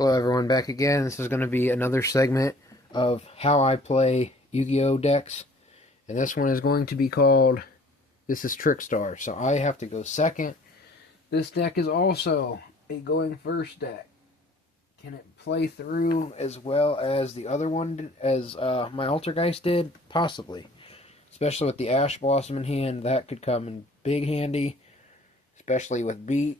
Hello everyone, back again. This is going to be another segment of how I play Yu-Gi-Oh decks. And this one is going to be called, this is Trickstar. So I have to go second. This deck is also a going first deck. Can it play through as well as the other one, as my Altergeist did? Possibly. Especially with the Ash Blossom in hand, that could come in big handy. Especially with beat.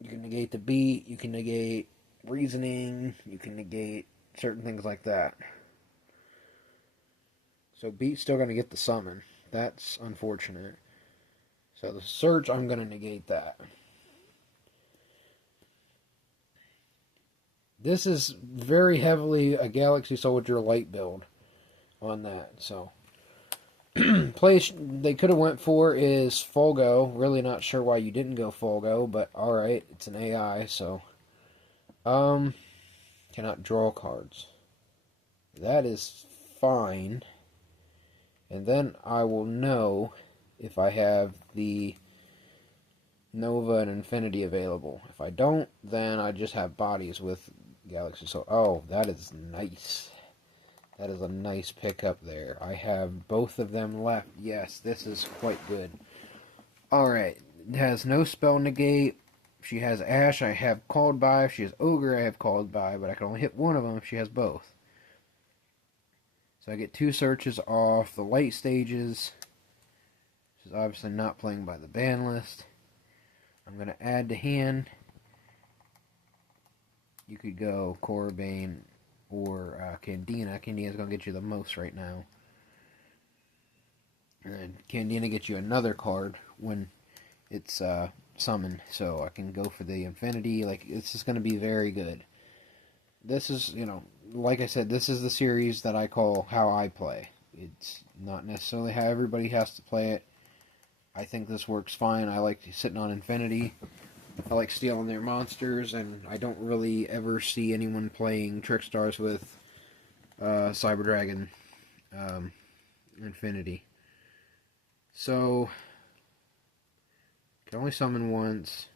You can negate the beat, you can negate reasoning, you can negate certain things like that. So beat's still going to get the summon. That's unfortunate. So the search, I'm going to negate that. This is very heavily a Galaxy Soldier light build on that. So place they could have went for is Folgo. Really not sure why you didn't go Folgo, but alright, it's an AI, so cannot draw cards. That is fine. And then I will know if I have the Nova and Infinity available. If I don't, then I just have bodies with Galaxy. So, oh, that is nice. That is a nice pickup there. I have both of them left. Yes, this is quite good. Alright, it has no spell negate. If she has Ash, I have called by. If she has Ogre, I have called by. But I can only hit one of them if she has both. So I get 2 searches off the late stages. This is obviously not playing by the ban list. I'm going to add to hand. You could go Corbane or Candina. Candina's going to get you the most right now. And Candina gets you another card when it's summoned. So I can go for the Infinity. Like, it's just going to be very good. This is, like I said, this is the series that I call how I play. It's not necessarily how everybody has to play it. I think this works fine. I like sitting on Infinity. I like stealing their monsters, and I don't really ever see anyone playing Trickstars with Cyber Dragon Infinity. So, can only summon once.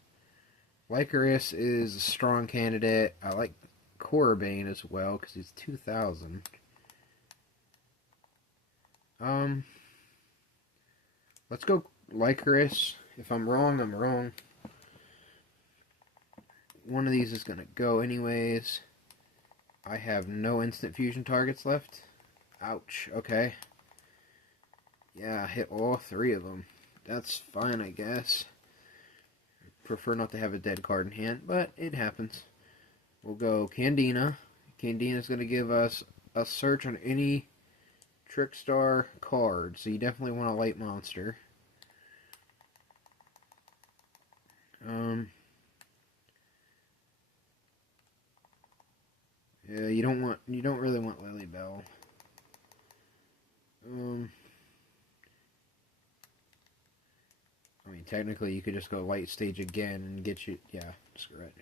Lycoris is a strong candidate. I like Corbane as well, because he's 2,000. Let's go Lycoris. If I'm wrong, I'm wrong. One of these is going to go anyways. I have no instant fusion targets left. Ouch, okay. Yeah, hit all 3 of them. That's fine, I guess. Prefer not to have a dead card in hand, but it happens. We'll go Candina. Candina's going to give us a search on any Trickstar card, so you definitely want a light monster. Yeah, you don't really want Lily Bell. I mean, technically, you could just go light stage again and get you. Yeah, screw it.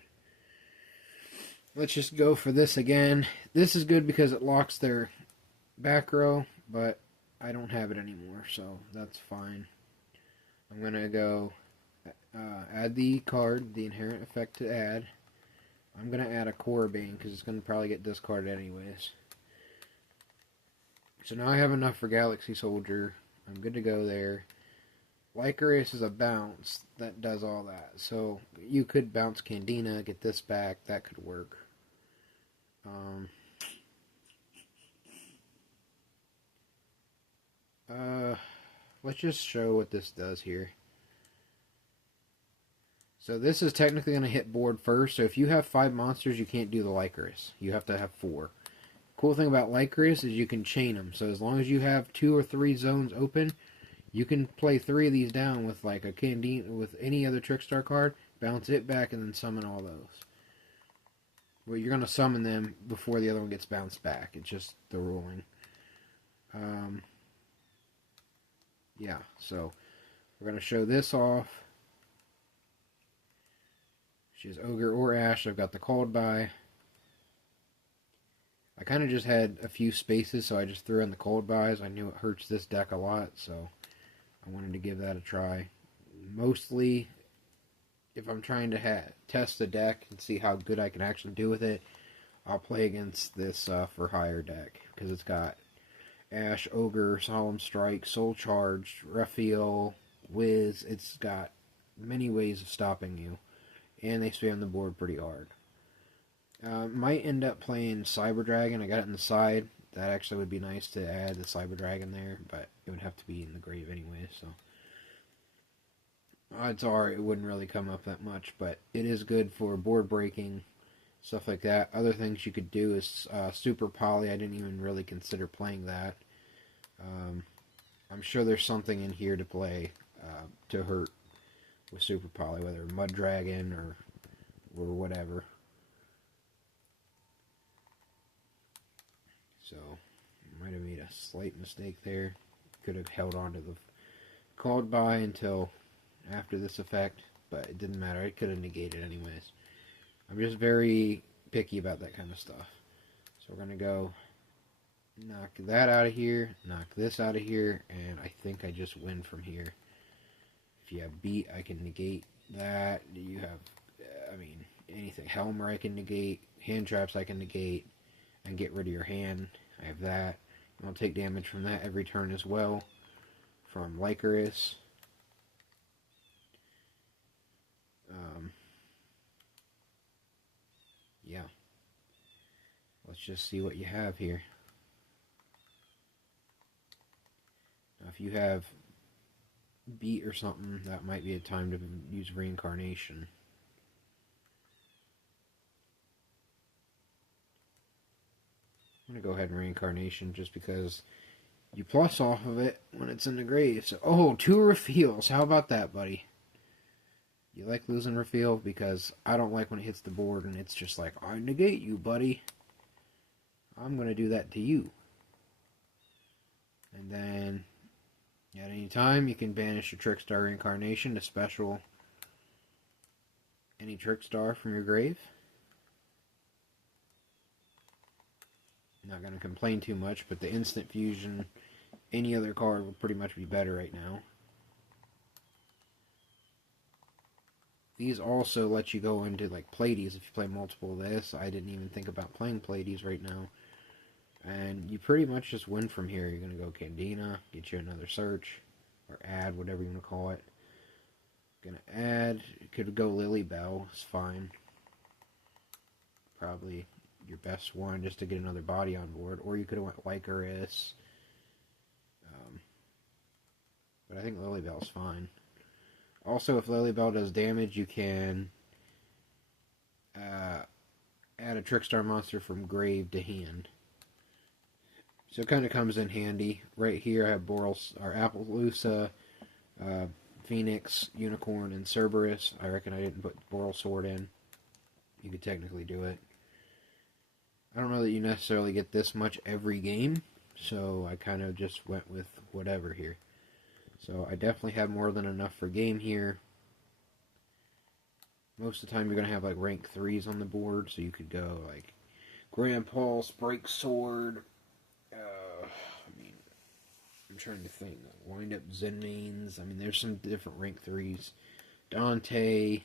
Let's just go for this again. This is good because it locks their back row, but I don't have it anymore, so that's fine. I'm going to go add the card, the inherent effect to add. I'm going to add a Corbane because it's going to probably get discarded anyways. So now I have enough for Galaxy Soldier. I'm good to go there. Lycoris is a bounce that does all that. So you could bounce Candina, get this back. That could work. Let's just show what this does here. So this is technically going to hit board first. So if you have 5 monsters, you can't do the Lycoris. You have to have 4. Cool thing about Lycoris is you can chain them. So as long as you have 2 or 3 zones open, you can play 3 of these down with like a Candina, with any other Trickstar card, bounce it back, and then summon all those. Well, you're going to summon them before the other one gets bounced back. It's just the ruling. Yeah, so we're going to show this off. She has Ogre or Ash. I've got the called by. I kind of just had a few spaces, so I just threw in the cold buys. I knew it hurts this deck a lot, so I wanted to give that a try. Mostly, if I'm trying to test the deck and see how good I can actually do with it, I'll play against this for higher deck, because it's got Ash, Ogre, Solemn Strike, Soul Charge, Raphael, Wiz. It's got many ways of stopping you, and they spam the board pretty hard. Might end up playing Cyber Dragon. I got it in the side. That actually would be nice to add the Cyber Dragon there, but it would have to be in the grave anyway, so odds are it wouldn't really come up that much, but it is good for board breaking, stuff like that. Other things you could do is Super Poly. I didn't even really consider playing that. I'm sure there's something in here to play to hurt with Super Poly, whether Mud Dragon or whatever. So, might have made a slight mistake there. Could have held on to the called by until after this effect, but it didn't matter. I could have negated anyways. I'm just very picky about that kind of stuff. So we're going to go knock that out of here, knock this out of here, and I think I just win from here. If you have beat, I can negate that. You have, anything. Helmer I can negate. Hand traps I can negate and get rid of your hand. I have that. I'll take damage from that every turn as well. From Lycoris. Yeah. Let's just see what you have here. Now, if you have beat or something, that might be a time to use reincarnation. I'm going to go ahead and reincarnation just because you plus off of it when it's in the grave. So, oh, 2 reveals. How about that, buddy? You like losing reveal? Because I don't like when it hits the board and it's just like, I negate you, buddy. I'm going to do that to you. And then, at any time, you can banish your Trickstar reincarnation to special any Trickstar from your grave. Not going to complain too much, but the instant fusion, any other card would pretty much be better right now. These also let you go into like Pleiades if you play multiple of this. I didn't even think about playing Pleiades right now. And you pretty much just win from here. You're going to go Candina, get you another search, or add, whatever you want to call it. Going to add, you could go Lilybell, it's fine. Probably your best one just to get another body on board. Or you could have went Lycoris. But I think Lilybell's fine. Also, if Lilybell does damage, you can add a Trickstar monster from grave to hand. So it kind of comes in handy. Right here I have Boros, or Appaloosa, Phoenix, Unicorn, and Cerberus. I reckon I didn't put Boral Sword in. You could technically do it. I don't know that you necessarily get this much every game, so I kind of just went with whatever here. So I definitely have more than enough for game here. Most of the time you're going to have like rank 3s on the board, so you could go like Grand Pulse, Break Sword, I'm trying to think. Wind Up Zenmaines. There's some different rank 3s. Dante.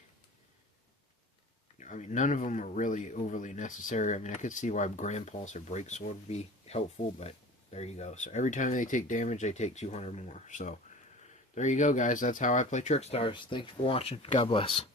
None of them are really overly necessary. I could see why Grand Pulse or Break Sword would be helpful, but there you go. So every time they take damage, they take 200 more. So there you go, guys. That's how I play Trickstars. Thanks for watching. God bless.